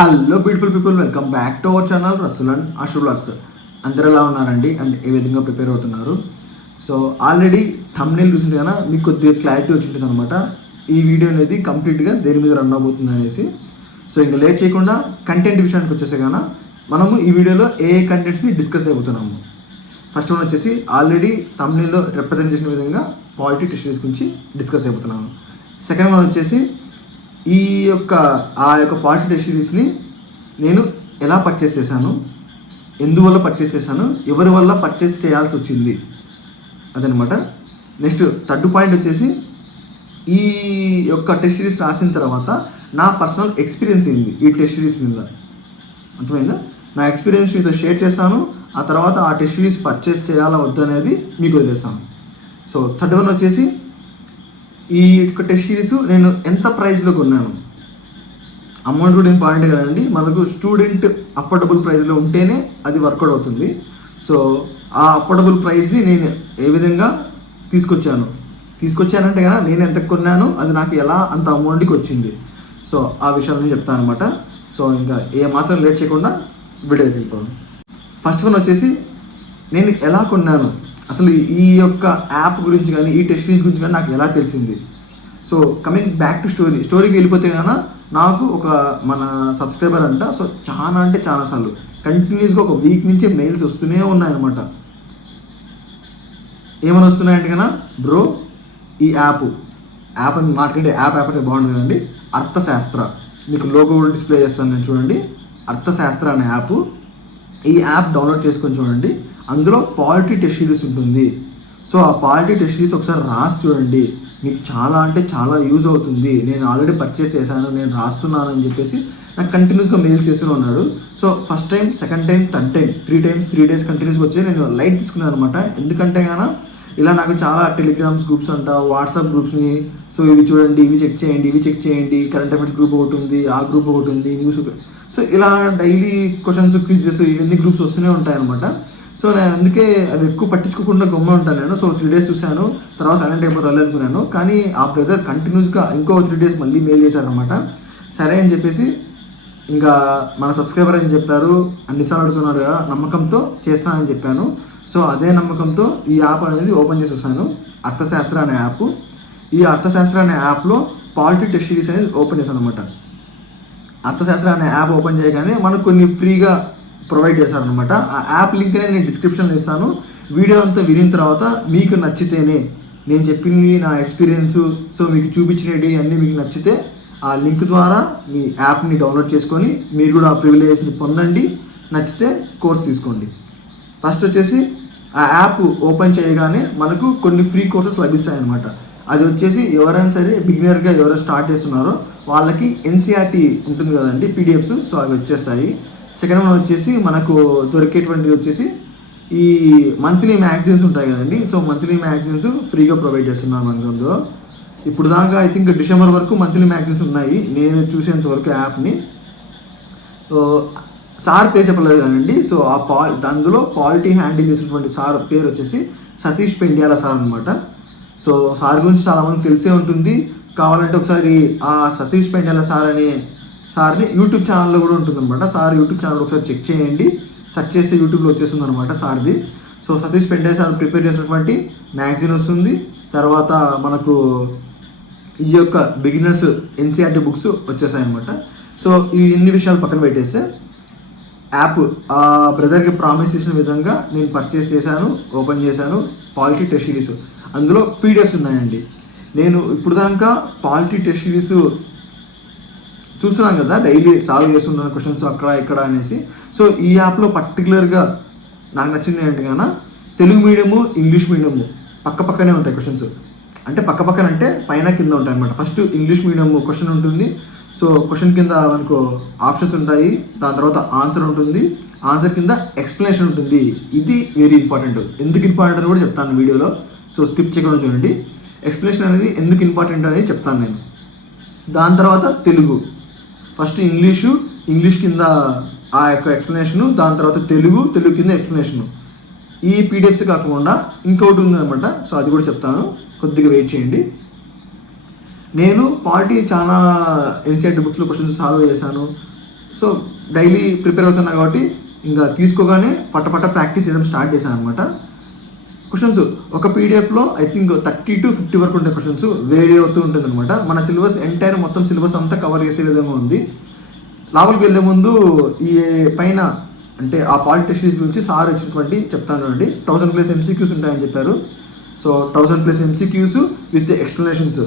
Hello beautiful people, welcome back to our channel Rasool and Ashu vlogs. అందరు ఎలా ఉన్నారండి and ఏ విధంగా ప్రిపేర్ అవుతున్నారు? సో ఆల్రెడీ థంబ్నెయిల్ చూసింది కదా, మీకు కొద్దిగా క్లారిటీ వచ్చింటుంది అనమాట ఈ వీడియో అనేది కంప్లీట్గా దేని మీద రన్ అవబోతుంది అనేసి. సో ఇంకా లేట్ చేయకుండా కంటెంట్ విషయానికి వచ్చేసే కానీ మనము ఈ వీడియోలో ఏ కంటెంట్స్ని డిస్కస్ అయిపోతున్నాము. ఫస్ట్ వన్ వచ్చేసి ఆల్రెడీ థంబ్నెయిల్లో రిప్రజెంట్ చేసిన విధంగా పాలిటీ టెస్ట్ గురించి డిస్కస్ అయిపోతున్నాము. సెకండ్ వన్ వచ్చేసి ఆ యొక్క పాలిటీ టెస్ట్ సిరీస్ని నేను ఎలా పర్చేస్ చేశాను, ఎందువల్ల పర్చేస్ చేశాను, ఎవరి వల్ల పర్చేస్ చేయాల్సి వచ్చింది అదనమాట. నెక్స్ట్ థర్డ్ పాయింట్ వచ్చేసి ఈ యొక్క టెస్ట్ సిరీస్ రాసిన తర్వాత నా పర్సనల్ ఎక్స్పీరియన్స్ ఏంది ఈ టెస్ట్ సిరీస్ మీద, అర్థమైందా? నా ఎక్స్పీరియన్స్ మీతో షేర్ చేస్తాను. ఆ తర్వాత ఆ టెస్ట్ సిరీస్ పర్చేస్ చేయాలా వద్దు అనేది మీకు వదిలేస్తాను. సో థర్డ్ వన్ వచ్చేసి ఈ యొక్క టెస్ట్ సిరీస్ నేను ఎంత ప్రైస్లో కొన్నాను. అమౌంట్ కూడా ఇంపార్టెంట్ కదండి, మనకు స్టూడెంట్ అఫోర్డబుల్ ప్రైస్లో ఉంటేనే అది వర్కౌట్ అవుతుంది. సో ఆ అఫోర్డబుల్ ప్రైస్ని నేను ఏ విధంగా తీసుకొచ్చానంటే కదా, నేను ఎంత కొన్నాను, అది నాకు ఎలా అంత అమౌంట్కి వచ్చింది. సో ఆ విషయాలని చెప్తాను అనమాట. సో ఇంకా ఏ మాత్రం లేట్ చేయకుండా వీడియో వెళ్ళిపోదాం. ఫస్ట్ వన్ వచ్చేసి నేను ఎలా కొన్నాను, అసలు ఈ యొక్క యాప్ గురించి కానీ ఈ టెస్ట్ సిరీస్ గురించి కానీ నాకు ఎలా తెలిసింది. సో కమింగ్ బ్యాక్ టు స్టోరీకి వెళ్ళిపోతే కన్నా నాకు ఒక మన సబ్స్క్రైబర్ అంట, సో చాలా అంటే చాలాసార్లు కంటిన్యూస్గా ఒక వీక్ నుంచి మెయిల్స్ వస్తూనే ఉన్నాయన్నమాట. ఏమైనా వస్తున్నాయంటే కన్నా, బ్రో ఈ యాప్ అని మాట్లాడే యాప్ అంటే బాగుంటుంది కదండి, అర్థశాస్త్ర. మీకు లోగో కూడా డిస్ప్లే చేస్తాను నేను, చూడండి. అర్థశాస్త్ర అనే యాప్, ఈ యాప్ డౌన్లోడ్ చేసుకొని చూడండి. అందులో పాలిటీ టెస్ట్ సిరీస్ ఉంటుంది. సో ఆ పాలిటీ టెస్ట్ సిరీస్ ఒకసారి రాసి చూడండి, మీకు చాలా అంటే చాలా యూజ్ అవుతుంది. నేను ఆల్రెడీ పర్చేస్ చేశాను, నేను రాస్తున్నాను అని చెప్పేసి నాకు కంటిన్యూస్గా మెయిల్స్ చేస్తూనే ఉన్నాడు. So first time, second time, third time, 3 days కంటిన్యూస్గా వచ్చి నేను లైట్ తీసుకున్నాను అనమాట. ఎందుకంటే కానీ ఇలా నాకు చాలా టెలిగ్రామ్స్ గ్రూప్స్ అంట, వాట్సాప్ గ్రూప్స్ని, సో ఇవి చూడండి, ఇవి చెక్ చేయండి, కరెంట్ అఫైర్స్ గ్రూప్ ఒకటి ఉంది, ఆ గ్రూప్ ఒకటి ఉంది, న్యూస్, సో ఇలా డైలీ క్వశ్చన్స్, క్విజెస్, ఇవన్నీ గ్రూప్స్ వస్తూనే ఉంటాయన్నమాట. సో నేను అందుకే అవి ఎక్కువ పట్టించుకోకుండా గమ్మ ఉంటాను నేను. సో 3 days చూశాను, తర్వాత సైలెంట్ అయిపోతాను అనుకున్నాను. కానీ ఆ బ్రదర్ కంటిన్యూస్గా ఇంకో 3 days మళ్ళీ మెయిల్ చేశారనమాట. సరే అని చెప్పేసి ఇంకా మన సబ్స్క్రైబర్ అని చెప్పారు, అన్నిసార్లు అడుగుతున్నారు కదా, నమ్మకంతో చేస్తానని చెప్పాను. సో అదే నమ్మకంతో ఈ యాప్ అనేది ఓపెన్ చేసి వస్తాను, అర్థశాస్త్ర అనే యాప్. ఈ అర్థశాస్త్ర అనే యాప్లో పాలిటీ టెస్ట్ సిరీస్ అనేది ఓపెన్ చేశాను అనమాట. అర్థశాస్త్ర అనే యాప్ ఓపెన్ చేయగానే మనకు కొన్ని ఫ్రీగా ప్రొవైడ్ చేశారనమాట. ఆ యాప్ లింక్ అనేది నేను డిస్క్రిప్షన్లో ఇస్తాను. వీడియో అంతా వినిన తర్వాత మీకు నచ్చితేనే, నేను చెప్పింది నా ఎక్స్పీరియన్స్, సో మీకు చూపించినవి అన్నీ మీకు నచ్చితే ఆ లింక్ ద్వారా మీ యాప్ని డౌన్లోడ్ చేసుకొని మీరు కూడా ఆ ప్రివిలేజ్ని పొందండి. నచ్చితే కోర్స్ తీసుకోండి. ఫస్ట్ వచ్చేసి ఆ యాప్ ఓపెన్ చేయగానే మనకు కొన్ని ఫ్రీ కోర్సెస్ లభిస్తాయి అనమాట. అది వచ్చేసి ఎవరైనా సరే బిగినర్గా ఎవరైనా స్టార్ట్ చేస్తున్నారో వాళ్ళకి ఎన్సీఆర్టీ ఉంటుంది కదండి, పీడిఎఫ్స్, సో అవి వచ్చేస్తాయి. సెకండ్ వన్ వచ్చేసి మనకు దొరికేటువంటిది వచ్చేసి ఈ మంత్లీ మ్యాగజైన్స్ ఉంటాయి కదండి, సో మంత్లీ మ్యాగజైన్స్ ఫ్రీగా ప్రొవైడ్ చేస్తున్నారు మనకు. ఇప్పుడు దాకా ఐ థింక్ డిసెంబర్ వరకు మంత్లీ మ్యాగజైన్స్ ఉన్నాయి నేను చూసేంత వరకు యాప్ని. సార్ పేరు చెప్పలేదు కదండి. సో అందులో పాలిటీ హ్యాండిల్ చేసినటువంటి సార్ పేరు వచ్చేసి సతీష్ పెండ్యాల సార్ అనమాట. సో సార్ గురించి చాలామంది తెలిసే ఉంటుంది. కావాలంటే ఒకసారి ఆ సతీష్ పెండ్యాల సార్ అనే సార్ని యూట్యూబ్ ఛానల్లో కూడా ఉంటుంది అనమాట. సార్ యూట్యూబ్ ఛానల్ ఒకసారి చెక్ చేయండి, సెర్చ్ చేస్తే యూట్యూబ్లో వచ్చేస్తుంది అనమాట సార్ది. So Satish Pendyala sir prepare చేసినటువంటి మ్యాగజైన్ వస్తుంది. తర్వాత మనకు ఈ యొక్క బిగినర్స్ ఎన్సీఆర్టీ బుక్స్ వచ్చేసాయి అనమాట. సో ఈ ఎన్ని విషయాలు పక్కన పెట్టేస్తే యాప్ ఆ బ్రదర్కి ప్రామిస్ చేసిన విధంగా నేను పర్చేస్ చేశాను, ఓపెన్ చేశాను. పాలిటీ టెస్ట్ సిరీస్ అందులో పీడిఎఫ్స్ ఉన్నాయండి. నేను ఇప్పుడు దాకా పాలిటీ టెస్ట్ సిరీస్ చూస్తున్నాం కదా, డైలీ సాల్వ్ చేస్తున్నాను క్వశ్చన్స్ అక్కడ ఇక్కడ అనేసి. సో ఈ యాప్లో పర్టికులర్గా నాకు నచ్చింది ఏంటి కన్నా, తెలుగు మీడియము, ఇంగ్లీష్ మీడియము పక్కనే ఉంటాయి క్వశ్చన్స్. అంటే పక్కన అంటే పైన కింద ఉంటాయి అనమాట. ఫస్ట్ ఇంగ్లీష్ మీడియం క్వశ్చన్ ఉంటుంది. సో క్వశ్చన్ కింద మనకు ఆప్షన్స్ ఉంటాయి, దాని తర్వాత ఆన్సర్ ఉంటుంది, ఆన్సర్ కింద ఎక్స్ప్లెనేషన్ ఉంటుంది. ఇది వెరీ ఇంపార్టెంట్. ఎందుకు ఇంపార్టెంట్ అని కూడా చెప్తాను వీడియోలో, సో స్కిప్ చేయకుండా చూడండి. ఎక్స్ప్లెనేషన్ అనేది ఎందుకు ఇంపార్టెంట్ అనేది చెప్తాను నేను. దాని తర్వాత తెలుగు, ఫస్ట్ ఇంగ్లీష్ కింద ఆ యొక్క ఎక్స్ప్లెనేషను, దాని తర్వాత తెలుగు కింద ఎక్స్ప్లెనేషను. ఈ పీడిఎఫ్స్ కాకుండా ఇంకొకటి ఉందన్నమాట. సో అది కూడా చెప్తాను, కొద్దిగా వెయిట్ చేయండి. నేను పాలిటీ చాలా ఎన్సీఆర్టీ బుక్స్లో క్వశ్చన్స్ సాల్వ్ చేశాను. సో డైలీ ప్రిపేర్ అవుతున్నా కాబట్టి ఇంకా తీసుకోగానే పట్ట ప్రాక్టీస్ చేయడం స్టార్ట్ చేశాను అనమాట. క్వశ్చన్స్ ఒక పీడిఎఫ్లో ఐ థింక్ 30 to 50 వరకు ఉంటాయి క్వశ్చన్స్, వేరీ అవుతూ ఉంటుంది అనమాట. మన సిలబస్ ఎంటైర్ మొత్తం సిలబస్ అంతా కవర్ చేసే విధంగా ఉంది. లోపలికి వెళ్ళే ముందు ఈ పైన అంటే ఆ పాలిటీ సిరీస్ గురించి సార్ ఇచ్చినటువంటి చెప్తాను అండి. 1000+ MCQs ఉంటాయని చెప్పారు. సో 1000+ MCQs విత్ ఎక్స్ప్లెనేషన్స్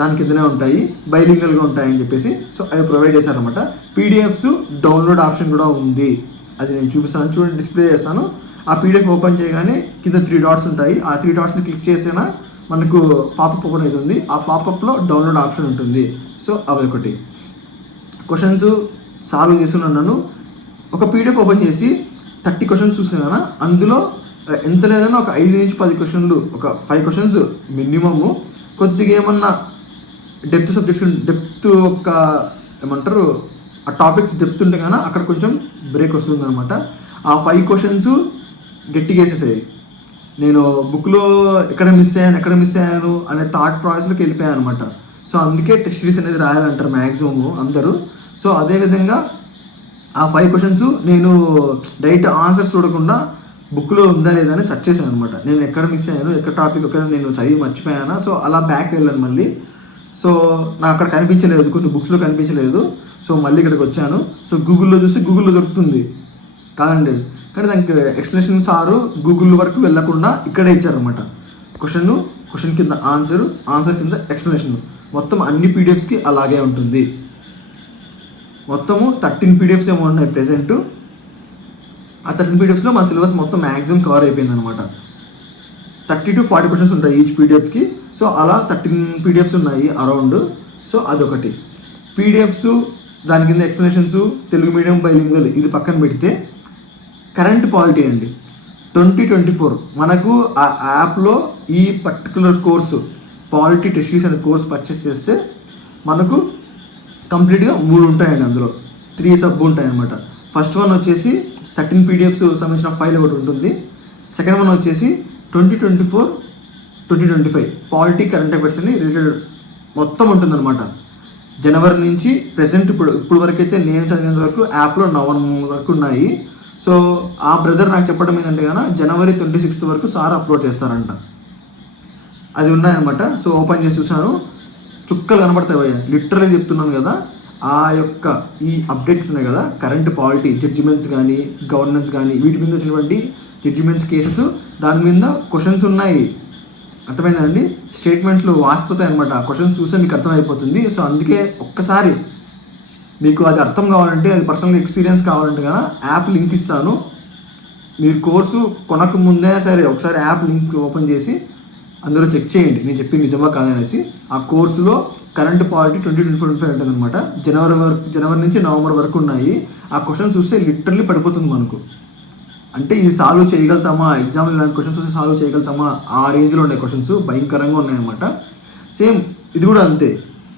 దాని కిందనే ఉంటాయి, బైలింగల్గా ఉంటాయని చెప్పేసి సో అవి ప్రొవైడ్ చేశారనమాట. పీడిఎఫ్స్ డౌన్లోడ్ ఆప్షన్ కూడా ఉంది, అది నేను చూపిస్తాను చూడండి, డిస్ప్లే చేస్తాను. ఆ పీడిఎఫ్ ఓపెన్ చేయగానే కింద 3 డాట్స్ ఉంటాయి, ఆ 3 డాట్స్ని క్లిక్ చేసినా మనకు పాపప్ ఓపెన్ అవుతుంది. ఆ పాపప్లో డౌన్లోడ్ ఆప్షన్ ఉంటుంది. సో అవి ఒకటి క్వశ్చన్స్ సాల్వ్ చేస్తున్నాను. ఒక పీడిఎఫ్ ఓపెన్ చేసి 30 క్వశ్చన్స్ చూసినా అందులో ఎంత లేదన్నా ఒక 5 నుంచి 10 క్వశ్చన్లు, ఒక 5 క్వశ్చన్స్ మినిమము కొద్దిగా ఏమన్నా డెప్త్ ఒక ఏమంటారు ఆ టాపిక్స్ డెప్త్ ఉంటే కానీ అక్కడ కొంచెం బ్రేక్ వస్తుంది అనమాట. ఆ 5 క్వశ్చన్స్ గట్టిగా వేసేసాయి. నేను బుక్లో ఎక్కడ మిస్ అయ్యాను అనే థాట్ ప్రాసెస్లోకి వెళ్ళిపోయాను అనమాట. సో అందుకే టెస్ట్ సిరీస్ అనేది రాయాలంటారు మ్యాక్సిమము అందరూ. సో అదేవిధంగా ఆ 5 క్వశ్చన్స్ నేను డైరెక్ట్ ఆన్సర్స్ చూడకుండా బుక్లో ఉందా లేదా అని సెర్చ్ చేశాను అనమాట. నేను ఎక్కడ మిస్ అయ్యాను, ఎక్కడ టాపిక్ ఒకవేళ నేను చదివి మర్చిపోయానా, సో అలా బ్యాక్ వెళ్ళాను మళ్ళీ. సో నాకు అక్కడ కనిపించలేదు, కొన్ని బుక్స్లో కనిపించలేదు. సో మళ్ళీ ఇక్కడికి వచ్చాను. సో గూగుల్లో చూస్తే గూగుల్లో దొరుకుతుంది కాదండి, కానీ దానికి ఎక్స్ప్లెనేషన్ సారు గూగుల్ వరకు వెళ్ళకుండా ఇక్కడే ఇచ్చారనమాట. క్వశ్చన్ కింద ఆన్సర్ కింద ఎక్స్ప్లెనేషన్, మొత్తం అన్ని పీడిఎఫ్స్కి అలాగే ఉంటుంది. మొత్తము 13 పీడిఎఫ్స్ ఏమో ఉన్నాయి ప్రెజెంట్. ఆ 13 పీడిఎఫ్స్లో మా సిలబస్ మొత్తం మ్యాక్సిమం కవర్ అయిపోయింది అనమాట. 30 to 40 క్వశ్చన్స్ ఉంటాయి ఈచ్ పీడిఎఫ్కి. సో అలా 13 పీడిఎఫ్స్ ఉన్నాయి అరౌండ్. సో అదొకటి. పీడిఎఫ్స్ దాని కింద ఎక్స్ప్లెనేషన్స్, తెలుగు మీడియం బైలింగల్ ఇది పక్కన పెడితే కరెంట్ పాలిటీ అండి 2024 మనకు ఆ యాప్లో ఈ particular course polity test series అనే కోర్స్ పర్చేస్ చేస్తే మనకు కంప్లీట్గా 3 ఉంటాయండి, అందులో 3 సబ్ ఉంటాయి అనమాట. ఫస్ట్ వన్ వచ్చేసి 13 పీడిఎఫ్స్ సంబంధించిన ఫైల్ ఒకటి ఉంటుంది. సెకండ్ వన్ వచ్చేసి 2024-2025 పాలిటీ కరెంట్ అఫైర్స్ అని రిలేటెడ్ మొత్తం ఉంటుందన్నమాట. జనవరి నుంచి ప్రెసెంట్ ఇప్పుడు వరకు అయితే నేను చదివినంత వరకు యాప్లో నవంబర్ వరకు ఉన్నాయి. సో ఆ బ్రదర్ నాకు చెప్పడం ఏంటంటే కనుక January 26th వరకు సార్ అప్లోడ్ చేస్తారంట, అది ఉన్నాయన్నమాట. సో ఓపెన్ చేసి చూసాను, చుక్కలు కనబడతాయి భయ్య, లిటరల్గా చెప్తున్నాను కదా. ఆ యొక్క ఈ అప్డేట్స్ ఉన్నాయి కదా, కరెంట్ పాలిటీ జడ్జిమెంట్స్ కానీ గవర్నెన్స్ కానీ వీటి మీద వచ్చినటువంటి జడ్జిమెంట్స్ కేసెస్ దాని మీద క్వశ్చన్స్ ఉన్నాయి, అర్థమైందండి. స్టేట్మెంట్స్లో వాసిపోతాయి అనమాట. ఆ క్వశ్చన్స్ చూస్తే మీకు అర్థమైపోతుంది. సో అందుకే ఒక్కసారి మీకు అది అర్థం కావాలంటే, అది పర్సనల్గా ఎక్స్పీరియన్స్ కావాలంటే కదా యాప్ లింక్ ఇస్తాను. మీరు కోర్సు కొనక ముందే సరే ఒకసారి యాప్ లింక్ ఓపెన్ చేసి అందులో చెక్ చేయండి నేను చెప్పింది నిజమా కాదనేసి. ఆ కోర్సులో కరెంట్ పాలిటీ 2024-25 ఉంటుందన్నమాట. జనవరి నుంచి నవంబర్ వరకు ఉన్నాయి. ఆ క్వశ్చన్స్ చూస్తే లిటరల్లీ పడిపోతుంది మనకు. అంటే ఇది సాల్వ్ చేయగలుగుతామా, ఎగ్జామ్లో ఇలాంటి క్వశ్చన్స్ వస్తే సాల్వ్ చేయగలుగుతామా, ఆ రేంజ్లో ఉండే క్వశ్చన్స్ భయంకరంగా ఉన్నాయన్నమాట. సేమ్ ఇది కూడా అంతే.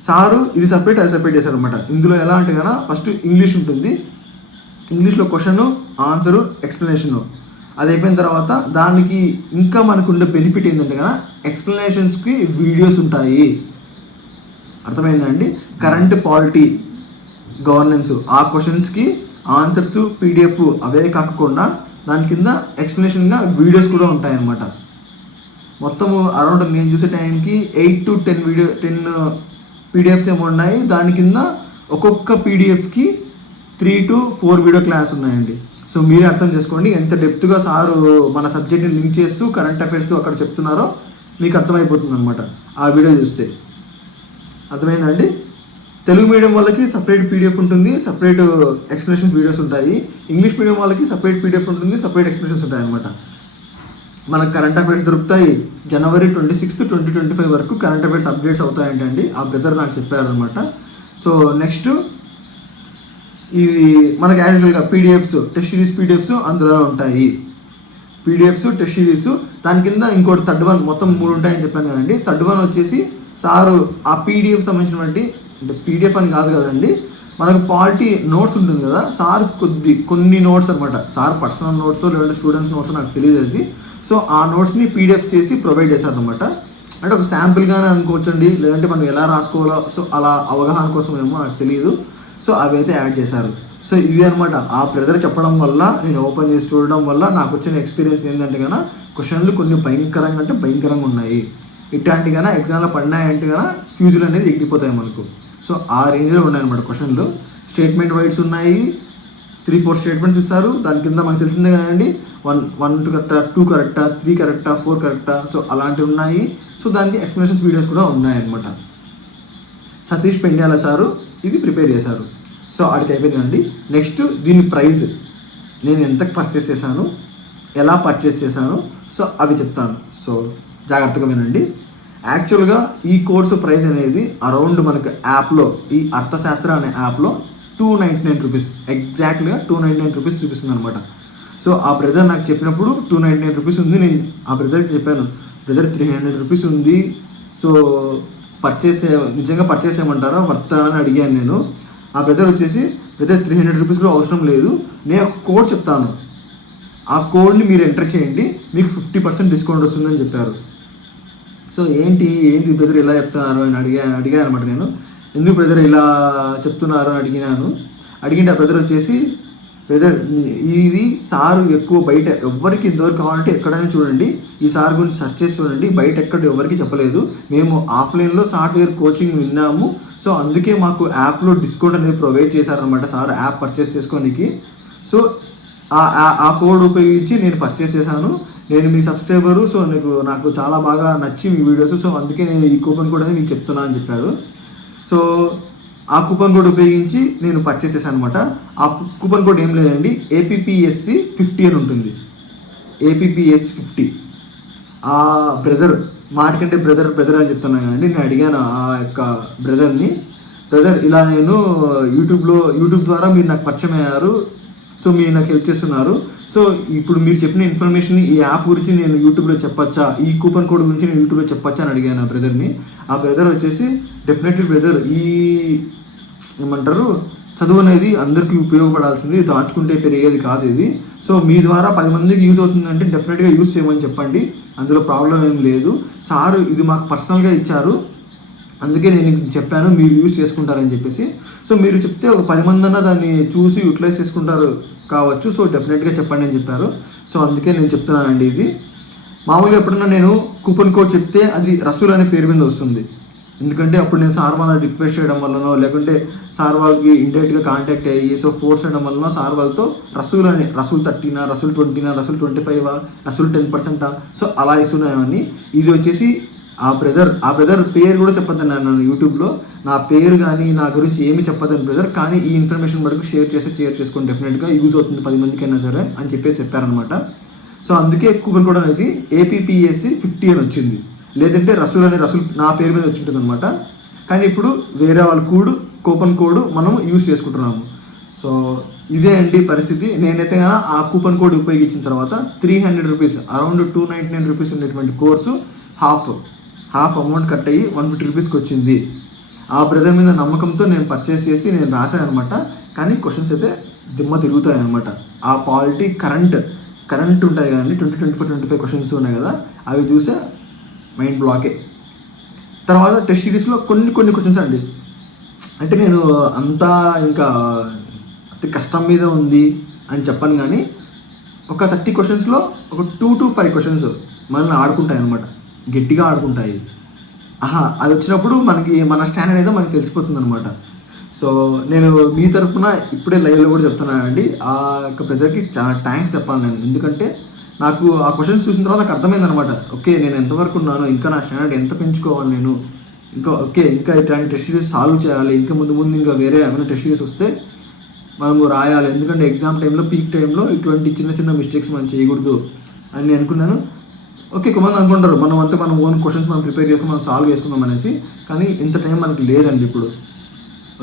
సారు ఇది సపరేట్ అది సపరేట్ చేశారనమాట. ఇందులో ఎలా అంటే కదా ఫస్ట్ ఇంగ్లీష్ ఉంటుంది, ఇంగ్లీష్లో క్వశ్చన్ ఆన్సరు ఎక్స్ప్లెనేషను, అది అయిపోయిన తర్వాత దానికి ఇంకా మనకు ఉండే బెనిఫిట్ ఏంటంటే కదా ఎక్స్ప్లెనేషన్స్కి వీడియోస్ ఉంటాయి, అర్థమైందండి. కరెంట్ పాలిటీ గవర్నెన్స్ ఆ క్వశ్చన్స్కి ఆన్సర్స్ పీడిఎఫ్ అవే కాకుండా దాని కింద ఎక్స్ప్లెనేషన్గా వీడియోస్ కూడా ఉంటాయన్నమాట. మొత్తము అరౌండ్ నేను చూసే టైంకి 8 to 10 పీడిఎఫ్స్ ఏమో ఉన్నాయి. దాని కింద ఒక్కొక్క పీడిఎఫ్కి 3 to 4 వీడియో క్లాస్ ఉన్నాయండి. సో మీరే అర్థం చేసుకోండి ఎంత డెప్త్గా సారు మన సబ్జెక్ట్ని లింక్ చేస్తూ కరెంట్ అఫైర్స్ అక్కడ చెప్తున్నారో మీకు అర్థమైపోతుంది అనమాట ఆ వీడియో చూస్తే, అర్థమైందండి. తెలుగు మీడియం వాళ్ళకి సపరేట్ పీడిఎఫ్ ఉంటుంది, సపరేట్ ఎక్స్ప్లెనేషన్స్ వీడియోస్ ఉంటాయి. ఇంగ్లీష్ మీడియం వాళ్ళకి సపరేట్ పీడిఎఫ్ ఉంటుంది, సపరేట్ ఎక్స్ప్లెనేషన్స్ ఉంటాయి అనమాట. మనకు కరెంట్ అఫైర్స్ దొరుకుతాయి. January 26th 2025 వరకు కరెంట్ అఫైర్స్ అప్డేట్స్ అవుతాయంటండి, ఆ బ్రదర్ నాకు చెప్పారనమాట. సో నెక్స్ట్ ఇది మనకు యాక్చువల్గా పీడిఎఫ్స్ టెస్ట్ సిరీస్ పీడిఎఫ్స్ అందులో ఉంటాయి. పీడిఎఫ్స్ టెస్ట్ సిరీస్ దాని కింద ఇంకోటి థర్డ్ వన్ మొత్తం 3 ఉంటాయని చెప్పాను కదండి. థర్డ్ వన్ వచ్చేసి సారు ఆ పీడిఎఫ్ సంబంధించినటువంటి అంటే పీడిఎఫ్ అని కాదు కదండి, మనకు పాలిటీ నోట్స్ ఉంటుంది కదా, సార్ కొన్ని నోట్స్ అనమాట, సార్ పర్సనల్ నోట్స్ లేదంటే స్టూడెంట్స్ నోట్స్ నాకు తెలియదు అది. సో ఆ నోట్స్ని పీడిఎఫ్ చేసి ప్రొవైడ్ చేశారనమాట. అంటే ఒక శాంపుల్గానే అనుకోవచ్చండి, లేదంటే మనం ఎలా రాసుకోవాలో సో అలా అవగాహన కోసం ఏమో నాకు తెలియదు. సో అవి అయితే యాడ్ చేశారు. సో ఇవి అనమాట ఆ బ్రదర్ చెప్పడం వల్ల నేను ఓపెన్ చేసి చూడడం వల్ల నాకు వచ్చిన ఎక్స్పీరియన్స్ ఏంటంటే కన్నా క్వశ్చన్లు కొన్ని భయంకరంగా అంటే భయంకరంగా ఉన్నాయి. ఇట్లాంటి కన్నా ఎగ్జామ్లో పడినాయంటే కన్నా ఫ్యూజులు అనేది ఎగిరిపోతాయి మనకు. సో ఆ రేంజ్లో ఉన్నాయన్నమాట క్వశ్చన్లు. స్టేట్మెంట్ వైడ్స్ ఉన్నాయి, 3-4 స్టేట్మెంట్స్ ఇస్తారు. దాని కింద మనకు తెలిసిందే కదండి, 1 కరెక్టా, 2 కరెక్టా, 3 కరెక్టా, 4 కరెక్టా, సో అలాంటివి ఉన్నాయి. సో దానికి ఎక్స్ప్లెనేషన్స్ వీడియోస్ కూడా ఉన్నాయన్నమాట. సతీష్ పెండ్యాల సారు ఇది ప్రిపేర్ చేశారు. సో ఆడికి అయిపోయిందండి. నెక్స్ట్ దీని ప్రైస్ నేను ఎంతకు పర్చేస్ చేశాను, ఎలా పర్చేస్ చేశాను, సో అవి చెప్తాను. సో జాగ్రత్తగా వినండి. యాక్చువల్గా ఈ కోర్సు ప్రైస్ అనేది అరౌండ్ మనకు యాప్లో ఈ అర్థశాస్త్ర అనే యాప్లో 299 రూపీస్, ఎగ్జాక్ట్గా 299 రూపీస్ చూపిస్తుంది అనమాట. సో ఆ బ్రదర్ నాకు చెప్పినప్పుడు 299 రూపీస్ ఉంది. నేను ఆ బ్రదర్కి చెప్పాను, బ్రదర్ 300 రూపీస్ ఉంది, సో నిజంగా పర్చేస్ చేయమంటారా వర్తా అని అడిగాను నేను. ఆ బ్రదర్ వచ్చేసి, బ్రదర్ 300 రూపీస్ కూడా అవసరం లేదు, నేను ఒక కోడ్ చెప్తాను, ఆ కోడ్ని మీరు ఎంటర్ చేయండి, మీకు 50% డిస్కౌంట్ వస్తుందని చెప్పారు. సో ఏంటి బ్రదర్ ఇలా చెప్తున్నారు అని అడిగాను అనమాట నేను. ఎందుకు బ్రదర్ ఇలా చెప్తున్నారు అని అడిగింటే ఆ బ్రదర్ వచ్చేసి, బ్రదర్ ఇది సార్ ఎక్కువ బయట ఎవరికి ఇంతవరకు కావాలంటే ఎక్కడైనా చూడండి, ఈ సార్ గురించి సెర్చ్ చేసి చూడండి, బయట ఎక్కడ ఎవరికి చెప్పలేదు, మేము ఆఫ్లైన్లో సాఫ్ట్వేర్ కోచింగ్ విన్నాము, సో అందుకే మాకు యాప్లో డిస్కౌంట్ అనేది ప్రొవైడ్ చేశారనమాట సార్ యాప్ పర్చేస్ చేసుకోనికి. సో ఆ కోడ్ ఉపయోగించి నేను పర్చేస్ చేశాను, నేను మీ సబ్స్క్రైబరు, సో నాకు చాలా బాగా నచ్చి మీ వీడియోస్, సో అందుకే నేను ఈ కూపన్ కోడ్ అని మీకు చెప్తున్నాను అని చెప్పాడు. సో ఆ కూపన్ కోడ్ ఉపయోగించి నేను పర్చేస్ చేశాను అనమాట. ఆ కూపన్ కోడ్ ఏం లేదండి, APPSC 50 అని ఉంటుంది, APPSC 50. ఆ బ్రదర్ మాటికంటే బ్రదర్ అని చెప్తున్నాను కానీ నేను అడిగాను ఆ యొక్క బ్రదర్ని, బ్రదర్ ఇలా నేను యూట్యూబ్ ద్వారా మీరు నాకు పరిచయం అయ్యారు, సో మీరు నాకు హెల్ప్ చేస్తున్నారు, సో ఇప్పుడు మీరు చెప్పిన ఇన్ఫర్మేషన్ ఈ యాప్ గురించి నేను యూట్యూబ్లో చెప్పచ్చా, ఈ కూపన్ కోడ్ గురించి నేను యూట్యూబ్లో చెప్పచ్చా అని అడిగాను ఆ బ్రదర్ని. ఆ బ్రదర్ వచ్చేసి, డెఫినెట్లీ బ్రదర్, ఈ ఏమంటారు చదువు అనేది అందరికీ ఉపయోగపడాల్సింది, దాచుకుంటే పెరిగేది కాదు ఇది, సో మీ ద్వారా 10 మందికి యూజ్ అవుతుందంటే డెఫినెట్గా యూజ్ చేయమని చెప్పండి, అందులో ప్రాబ్లం ఏం లేదు, సార్ ఇది మాకు పర్సనల్గా ఇచ్చారు, అందుకే నేను చెప్పాను మీరు యూజ్ చేసుకుంటారని చెప్పేసి. సో మీరు చెప్తే ఒక 10 మంది అన్నా దాన్ని చూసి యూటిలైజ్ చేసుకుంటారు కావచ్చు, సో డెఫినెట్గా చెప్పండి అని చెప్పారు. సో అందుకే నేను చెప్తున్నానండి. ఇది మామూలుగా ఎప్పుడన్నా నేను కూపన్ కోడ్ చెప్తే అది రసూల్ అనే పేరు మీద వస్తుంది, ఎందుకంటే అప్పుడు నేను సార్ వాళ్ళని రిక్వెస్ట్ చేయడం వల్లనో లేకుంటే సార్ వాళ్ళకి ఇండైరెక్ట్గా కాంటాక్ట్ అయ్యి సో ఫోర్స్ చేయడం వలన సార్ వాళ్ళతో రసూల్ 30, రసూల్ 20, రసూల్ 25, రసూల్ 10%, సో అలా ఇస్తున్నాయని. ఇది వచ్చేసి ఆ బ్రదర్ పేరు కూడా చెప్పొద్దని నన్ను యూట్యూబ్లో, నా పేరు కానీ నా గురించి ఏమి చెప్పొద్దని బ్రదర్, కానీ ఈ ఇన్ఫర్మేషన్ వరకు షేర్ చేసుకోండి, డెఫినెట్గా యూజ్ అవుతుంది 10 మందికైనా సరే అని చెప్పేసి చెప్పారనమాట. సో అందుకే కూపన్ కోడ్ అనేది APPSC 50 అని వచ్చింది, లేదంటే రసూల్ నా పేరు మీద వచ్చి ఉంటుంది అనమాట. కానీ ఇప్పుడు వేరే వాళ్ళ కూపన్ కోడ్ మనం యూజ్ చేసుకుంటున్నాము. సో ఇదే అండి పరిస్థితి. నేనైతే కనుక ఆ కూపన్ కోడ్ ఉపయోగించిన తర్వాత 300 రూపీస్, అరౌండ్ 299 రూపీస్ ఉండేటువంటి కోర్సు హాఫ్ అమౌంట్ కట్ అయ్యి 150 రూపీస్కి వచ్చింది. ఆ బ్రదర్ మీద నమ్మకంతో నేను పర్చేస్ చేసి నేను రాశాను అనమాట. కానీ క్వశ్చన్స్ అయితే దిమ్మ తిరుగుతాయి అనమాట. ఆ పాలిటీ కరెంట్ ఉంటాయి కదండి, 24-25 క్వశ్చన్స్ ఉన్నాయి కదా, అవి చూసే మైండ్ బ్లాకే. తర్వాత టెస్ట్ సిరీస్లో కొన్ని క్వశ్చన్స్ అండి, అంటే నేను అంతా ఇంకా అతి కష్టం మీద ఉంది అని చెప్పను, కానీ ఒక 30 క్వశ్చన్స్లో ఒక 2 to 5 క్వశ్చన్స్ మనల్ని ఆడుకుంటాయి అనమాట, గట్టిగా ఆడుకుంటాయి. అది వచ్చినప్పుడు మన స్టాండర్డ్ ఏదో మనకి తెలిసిపోతుంది అనమాట. సో నేను మీ తరఫున ఇప్పుడే లైవ్లో కూడా చెప్తున్నానండి, ఆ యొక్క బ్రదర్కి చాలా థ్యాంక్స్ చెప్పాలి నేను, ఎందుకంటే నాకు ఆ క్వశ్చన్స్ చూసిన తర్వాత నాకు అర్థమైందనమాట, ఓకే నేను ఎంతవరకు ఉన్నాను, ఇంకా నా స్టాండర్డ్ ఎంత పెంచుకోవాలి నేను, ఇంకా ఇట్లాంటి టెస్ట్ సిరీస్ సాల్వ్ చేయాలి, ఇంకా ముందు ఇంకా వేరే ఏమైనా టెస్ట్ సిరీస్ వస్తే మనము రాయాలి, ఎందుకంటే ఎగ్జామ్ టైంలో పీక్ టైంలో ఇటువంటి చిన్న మిస్టేక్స్ మనం చేయకూడదు అని నేను అనుకున్నాను. ఓకే, కొంతమంది అనుకుంటారు మనం ఓన్ క్వశ్చన్స్ మనం ప్రిపేర్ చేసుకుని మనం సాల్వ్ చేసుకుందాం అనేసి, కానీ ఇంత టైం మనకి లేదండి ఇప్పుడు.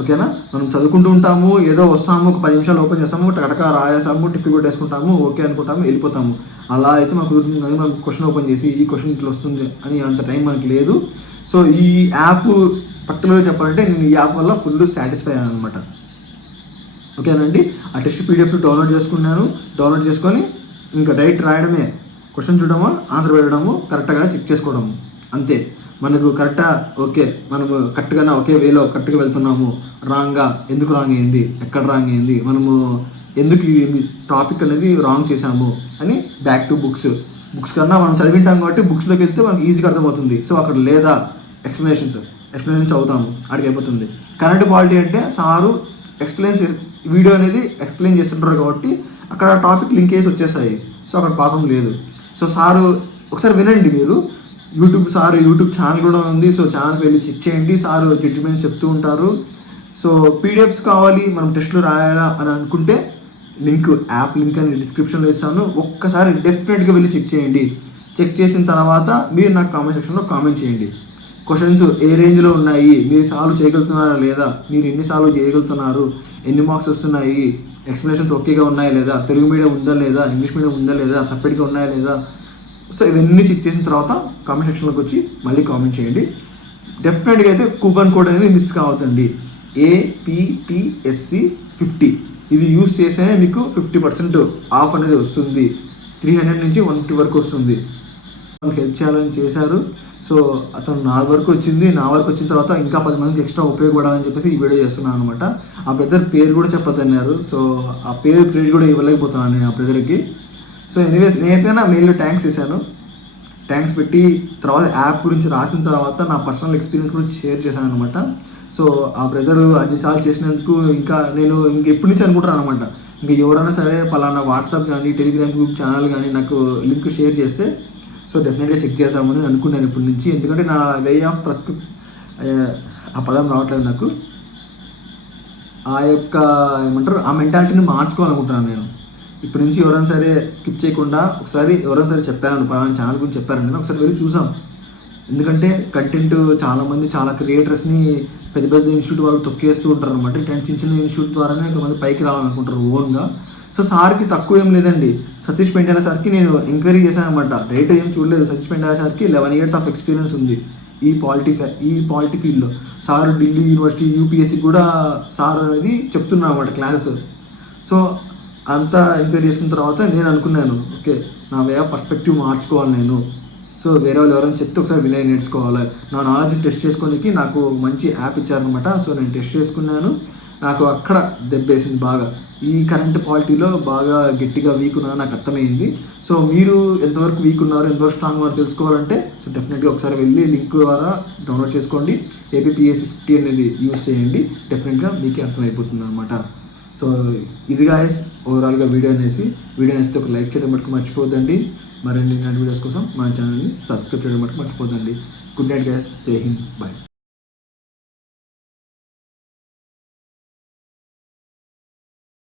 ఓకేనా, మనం చదువుకుంటూ ఉంటాము, ఏదో వస్తాము, ఒక 10 నిమిషాలు ఓపెన్ చేస్తాము, టకటక రాయేసాము, టిక్కి కొట్టేసుకుంటాము, ఓకే అనుకుంటాము, వెళ్ళిపోతాము. అలా అయితే మనకు కుదురుతుంది, కానీ మనం క్వశ్చన్ ఓపెన్ చేసి ఈ క్వశ్చన్ ఇట్లా వస్తుంది అని అంత టైం మనకి లేదు. సో ఈ యాప్ పర్టికులర్గా చెప్పాలంటే నేను ఈ యాప్ వల్ల ఫుల్ సాటిస్ఫై అయ్యాను అనమాట. ఓకేనండి, ఆ టెస్ట్ PDF డౌన్లోడ్ చేసుకొని ఇంకా డైరెక్ట్ రాయడమే, క్వశ్చన్ చూడడము, ఆన్సర్ పెట్టడము, కరెక్ట్గా చెక్ చేసుకోవడము, అంతే. మనకు కరెక్టా ఓకే మనము కరెక్ట్గానే ఒకే వేలో కరెక్ట్గా వెళ్తున్నాము, రాంగ్గా ఎందుకు రాంగ్ అయింది, ఎక్కడ రాంగ్ అయింది, మనము ఎందుకు ఈ టాపిక్ అనేది రాంగ్ చేసాము అని బ్యాక్ టు బుక్స్ కన్నా మనం చదివింటాం కాబట్టి బుక్స్లోకి వెళ్తే మనకి ఈజీగా అర్థమవుతుంది. సో అక్కడ లేదా ఎక్స్ప్లెనేషన్ చదువుతాము, అడిగి అయిపోతుంది. కరెంట్ పాలిటీ అంటే సారు వీడియో అనేది ఎక్స్ప్లెయిన్ చేస్తుంటారు కాబట్టి అక్కడ టాపిక్ లింక్ చేసి వచ్చేస్తాయి. సో అక్కడ పాపం లేదు. సో సారు ఒకసారి వినండి మీరు, యూట్యూబ్ ఛానల్ కూడా ఉంది. సో ఛానల్కి వెళ్ళి చెక్ చేయండి, సారు జడ్జిమెంట్ చెప్తూ ఉంటారు. సో పీడిఎఫ్స్ కావాలి మనం టెస్ట్లు రాయాలా అని అనుకుంటే యాప్ లింక్ అని డిస్క్రిప్షన్లో ఇస్తాను, ఒక్కసారి డెఫినెట్గా వెళ్ళి చెక్ చేయండి. చెక్ చేసిన తర్వాత మీరు నాకు కామెంట్ సెక్షన్లో కామెంట్ చేయండి. క్వశ్చన్స్ ఏ రేంజ్లో ఉన్నాయి, మీరు సాల్వ్ చేయగలుగుతున్నారా లేదా, మీరు ఎన్ని సాల్వ్ చేయగలుగుతున్నారు, ఎన్ని మార్క్స్ వస్తున్నాయి, ఎక్స్ప్లెనేషన్స్ ఓకేగా ఉన్నాయా లేదా, తెలుగు మీడియం ఉందా లేదా, ఇంగ్లీష్ మీడియం ఉందా లేదా, సపరేట్గా ఉన్నాయా లేదా. సో ఇవన్నీ చెక్ చేసిన తర్వాత కామెంట్ సెక్షన్లోకి వచ్చి మళ్ళీ కామెంట్ చేయండి. డెఫినెట్గా అయితే కూపన్ కోడ్ అనేది మిస్ కావద్దండి, APPSC 50. ఇది యూస్ చేస్తేనే మీకు 50% ఆఫ్ అనేది వస్తుంది. 300 నుంచి 150 వరకు వస్తుంది. హెల్ప్ చేయాలని చేశారు. సో అతను నా వరకు వచ్చిన తర్వాత ఇంకా 10 మందికి ఎక్స్ట్రా ఉపయోగపడాలని చెప్పేసి ఈ వీడియో చేస్తున్నాను అనమాట. ఆ బ్రదర్ పేరు కూడా చెప్పొద్దన్నారు. సో ఆ పేరు క్రెడిట్ కూడా ఇవ్వలేకపోతున్నాను నేను ఆ బ్రదర్కి. సో ఎనీవేస్ నేనైతే నా మెయిల్లో థ్యాంక్స్ పెట్టి తర్వాత యాప్ గురించి రాసిన తర్వాత నా పర్సనల్ ఎక్స్పీరియన్స్ గురించి షేర్ చేశాను అనమాట. సో ఆ బ్రదరు అన్నిసార్లు చేసినందుకు ఇంకా నేను ఎప్పటి నుంచి అనుకుంటున్నాను అనమాట, ఇంకా ఎవరైనా సరే పలానా వాట్సాప్ కానీ టెలిగ్రామ్ గ్రూప్ ఛానల్ కానీ నాకు లింక్ షేర్ చేస్తే సో డెఫినెట్గా చెక్ చేసామని అనుకున్నాను ఇప్పటి నుంచి. ఎందుకంటే నా వే ఆఫ్ ఆ పదం రావట్లేదు నాకు, ఆ యొక్క ఆ మెంటాలిటీని మార్చుకోవాలనుకుంటున్నాను నేను. ఇప్పటి నుంచి ఎవరైనా సరే స్కిప్ చేయకుండా ఒకసారి ఎవరైనా సరే చెప్పాను పలానా ఛానల్ గురించి చెప్పారంటే ఒకసారి వెళ్ళి చూసాం. ఎందుకంటే కంటెంట్ చాలామంది చాలా క్రియేటర్స్ని పెద్ద ఇన్స్టిట్యూట్ వాళ్ళు తొక్కేస్తూ ఉంటారు అనమాట. ఇట్లాంటి చిన్న ఇన్స్టిట్యూట్ ద్వారానే కొంతమంది పైకి రావాలనుకుంటారు ఓన్గా. సో సార్కి తక్కువ ఏం లేదండి, సతీష్ పెండాల సార్కి నేను ఎంక్వైరీ చేశాను అనమాట, రేట్ ఏం చూడలేదు. సతీష్ పెండాల సార్కి 11 years ఆఫ్ ఎక్స్పీరియన్స్ ఉంది ఈ పాలిటీ ఫీల్డ్లో. సార్ ఢిల్లీ యూనివర్సిటీ UPSC కూడా సార్ అనేది చెప్తున్నారు అనమాట క్లాసెస్. సో అంతా ఎంక్వైరీ చేసుకున్న తర్వాత నేను అనుకున్నాను ఓకే నా వే ఆఫ్ పర్స్పెక్టివ్ మార్చుకోవాలి నేను. సో వేరే వాళ్ళు ఎవరైనా చెప్తే ఒకసారి వినయ నేర్చుకోవాలి. నా నాలెడ్జ్ని టెస్ట్ చేసుకోనికి నాకు మంచి యాప్ ఇచ్చారనమాట. సో నేను టెస్ట్ చేసుకున్నాను, నాకు అక్కడ దెబ్బేసింది బాగా. ఈ కరెంట్ పాలిటీలో బాగా గట్టిగా వీక్ ఉన్నా నాకు అర్థమైంది. సో మీరు ఎంతవరకు వీక్ ఉన్నారు, ఎంతవరకు స్ట్రాంగ్ ఉన్నారు తెలుసుకోవాలంటే సో డెఫినెట్గా ఒకసారి వెళ్ళి లింక్ ద్వారా డౌన్లోడ్ చేసుకోండి. APPSC 50 అనేది యూస్ చేయండి, డెఫినెట్గా మీకే అర్థమైపోతుంది అనమాట. సో ఇది గాయస్ ఓవరాల్గా వీడియో నచ్చితే ఒక లైక్ చేయడం మటుకు మర్చిపోద్దండి. మరిన్ని ఇలాంటి వీడియోస్ కోసం మా ఛానల్ని సబ్స్క్రైబ్ చేయడం మటుకు మర్చిపోద్దండి. గుడ్ నైట్ గాయస్, జై హింద్, బాయ్.